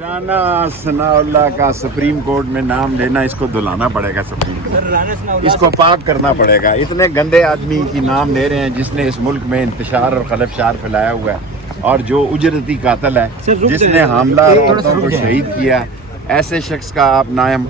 राना सनाउल्लाह का supreme court में नाम लेना, इसको धुलाना पड़ेगा सुप्रीम कोर्ट, इसको पाक करना पड़ेगा। इतने गंदे आदमी की नाम ले रहे हैं जिसने इस मुल्क में इंतशार और खलफशार फैलाया हुआ है, और जो उजरती कातिल है, जिसने हमला औरतों को शहीद किया, ऐसे शख्स का आप नाम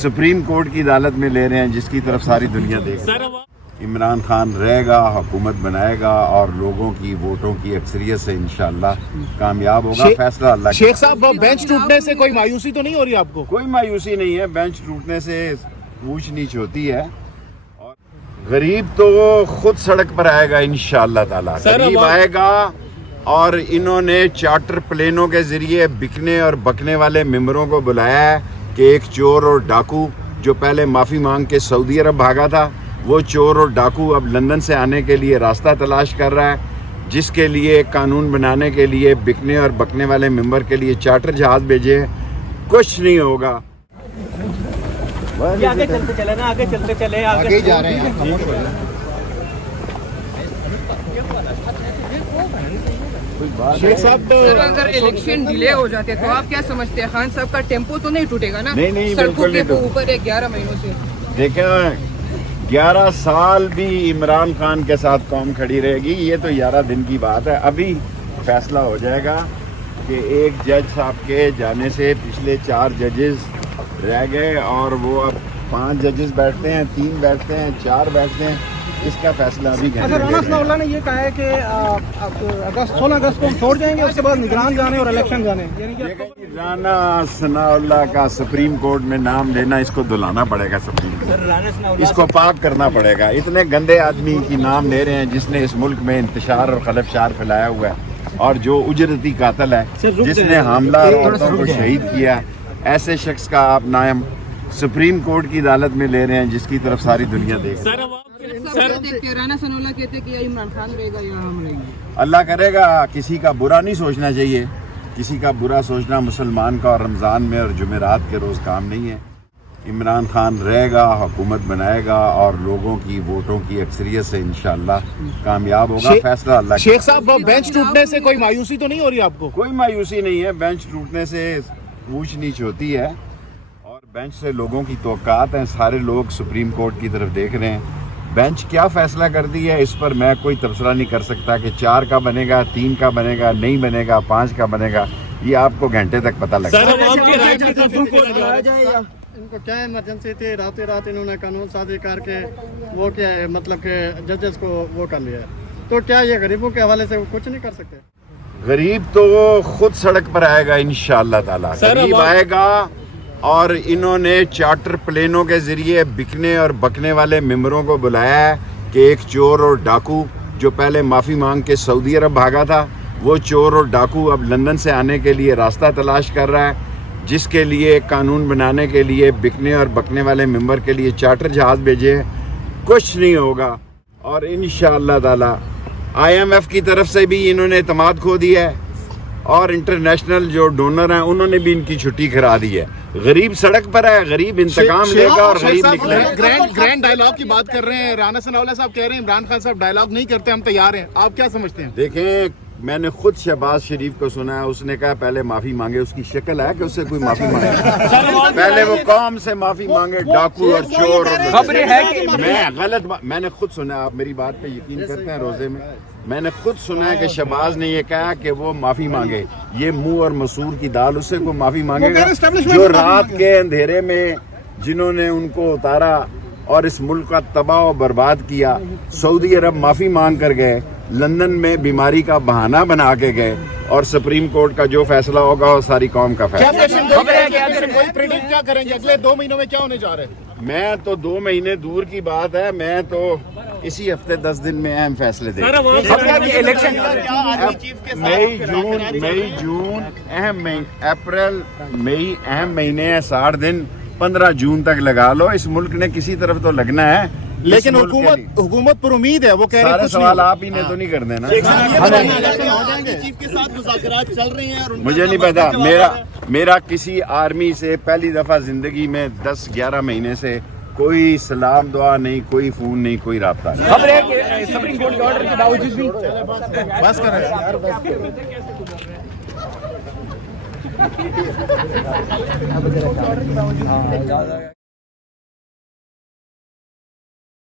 सुप्रीम कोर्ट की अदालत में ले रहे हैं, जिसकी तरफ सारी दुनिया देख रही है। इमरान खान रहेगा, हुकूमत बनाएगा और लोगों की वोटों की अक्सरियत से इंशाअल्लाह कामयाब होगा। फैसला अल्लाह। शेख साहब, बेंच टूटने से कोई मायूसी तो नहीं हो रही आपको? कोई मायूसी नहीं है, बेंच टूटने से ऊंच नीच होती है, और गरीब तो खुद सड़क पर आएगा इंशाअल्लाह ताला। गरीब आएगा, और इन्होंने चार्टर प्लेनों के जरिए बिकने और बकने वाले मेंबरों को बुलाया है कि एक चोर और डाकू जो पहले माफ़ी मांग के सऊदी अरब भागा था, वो चोर और डाकू अब लंदन से आने के लिए रास्ता तलाश कर रहा है, जिसके लिए कानून बनाने के लिए बिकने और बकने वाले मेंबर के लिए चार्टर जहाज भेजे। कुछ नहीं होगा। आगे चलते चले ना, आगे चलते चले, आगे ही जा रहे हैं। शेख साहब, सर अगर इलेक्शन डिले हो जाते तो आप क्या समझते हैं, खान साहब का टेम्पो तो नहीं टूटेगा ना? नहीं, सड़कों के ऊपर है 11 महीनों से। देखें, 11 साल भी इमरान खान के साथ कौम खड़ी रहेगी, ये तो 11 दिन की बात है। अभी फैसला हो जाएगा कि एक जज साहब के जाने से पिछले 4 जजेस रह गए, और वो अब 5 जजेस बैठते हैं, 3 बैठते हैं, 4 बैठते हैं। इसका फैसला अभी राना सनाउल्लाह ने ये कहा है कि 16 अगस्त को हम छोड़ जाएंगे, उसके बाद निगरान जाने और इलेक्शन जाने। राना सनाउल्लाह का सुप्रीम कोर्ट में नाम लेना, इसको धुलाना पड़ेगा सुप्रीम कोर्ट, इसको पाक करना पड़ेगा। इतने गंदे आदमी की नाम ले रहे हैं जिसने इस मुल्क में इंतशार और खलफशार फैलाया हुआ है, और जो उजरती कातिल है, जिसने हमला औरतों को शहीद किया, ऐसे शख्स का आप नाम सुप्रीम कोर्ट की अदालत में ले रहे हैं, जिसकी तरफ सारी दुनिया देख रही है। राना सनाउल्लाह कहते हैं कि या इमरान खान रहेगा या हम रहेंगे। अल्लाह करेगा, किसी का बुरा नहीं सोचना चाहिए। किसी का बुरा सोचना मुसलमान का और रमज़ान में और जुमेरात के रोज़ काम नहीं है। इमरान खान रहेगा, हुकूमत बनाएगा और लोगों की वोटों की अक्सरियत से इंशाअल्लाह कामयाब होगा। फैसला अल्लाह। शेख साहब, बेंच टूटने से कोई मायूसी तो नहीं हो रही आपको? कोई मायूसी नहीं है, बेंच टूटने से ऊंच नीच होती है, और बेंच से लोगों की तवक्कात हैं। सारे लोग सुप्रीम कोर्ट की तरफ देख रहे हैं। बेंच क्या फैसला करती है, इस पर मैं कोई तबसरा नहीं कर सकता कि 4 का बनेगा, 3 का बनेगा, नहीं बनेगा, 5 का बनेगा। ये आपको घंटे तक पता लगेगा। इनको क्या इमरजेंसी थी, रात इन्होंने कानून साजी करके वो क्या है, मतलब के जजेस को वो कर लिया है, तो क्या ये गरीबों के हवाले से वो कुछ नहीं कर सकते? गरीब तो खुद सड़क पर आएगा इंशाअल्लाह ताला। गरीब आएगा, और इन्होंने चार्टर प्लेनों के जरिए बिकने और बकने वाले मेंबरों को बुलाया है कि एक चोर और डाकू जो पहले माफ़ी मांग के सऊदी अरब भागा था, वो चोर और डाकू अब लंदन से आने के लिए रास्ता तलाश कर रहा है, जिसके लिए कानून बनाने के लिए बिकने और बकने वाले मेंबर के लिए चार्टर जहाज भेजे। कुछ नहीं होगा, और इंशाअल्लाह ताला IMF की तरफ से भी इन्होंने एतमाद खो दिया है, और इंटरनेशनल जो डोनर हैं उन्होंने भी इनकी छुट्टी करा दी है। गरीब सड़क पर है, गरीब इंतकाम लेगा और गरीब निकलेगा। ग्रैंड डायलॉग की बात कर रहे हैं। राना सनाउल्लाह साहब कह रहे हैं इमरान खान साहब डायलॉग नहीं करते, हम तैयार हैं। आप क्या समझते हैं? देखें, मैंने खुद शहबाज शरीफ को सुना है, उसने कहा पहले माफी मांगे। उसकी शक्ल है कि उससे कोई माफी मांगे? पहले वो कौम से माफी मांगे, डाकू और चोर। मैं गलत, मैंने खुद सुना, आप मेरी बात पे यकीन करते हैं? रोजे में मैंने खुद सुना है कि शहबाज ने ये कहा कि वो माफी मांगे। ये मुंह और मसूर की दाल, उससे कोई माफी मांगेगा? जो रात के अंधेरे में जिन्होंने उनको उतारा और इस मुल्क का तबाह और बर्बाद किया, सऊदी अरब माफी मांग कर गए, लंदन में बीमारी का बहाना बना के गए, और सुप्रीम कोर्ट का जो फैसला होगा वो सारी कौम का फैसला। क्या करेंगे अगले 2 महीनों में, क्या होने जा रहे हैं? मैं तो 2 महीने दूर की बात है, मैं तो इसी हफ्ते 10 दिन में अहम फैसले देंगे। मई जून अहम महीने, अप्रैल मई अहम महीने हैं, 60 दिन, 15 जून तक लगा लो। इस मुल्क ने किसी तरफ तो लगना है, लेकिन हुकूमत पर उम्मीद है। वो कह रहे हैं सारे सवाल आप ही ने तो नहीं कर देना। चीफ के साथ मुज़ाकरात चल रहे हैं, और मुझे नहीं पता, मेरा किसी आर्मी से पहली दफा जिंदगी में 10-11 महीने से कोई सलाम दुआ नहीं, कोई फोन नहीं, कोई राब्ता नहीं। खबर है कि सुप्रीम कोर्ट के ऑर्डर के बावजूद भी बस कर रहे हैं। اب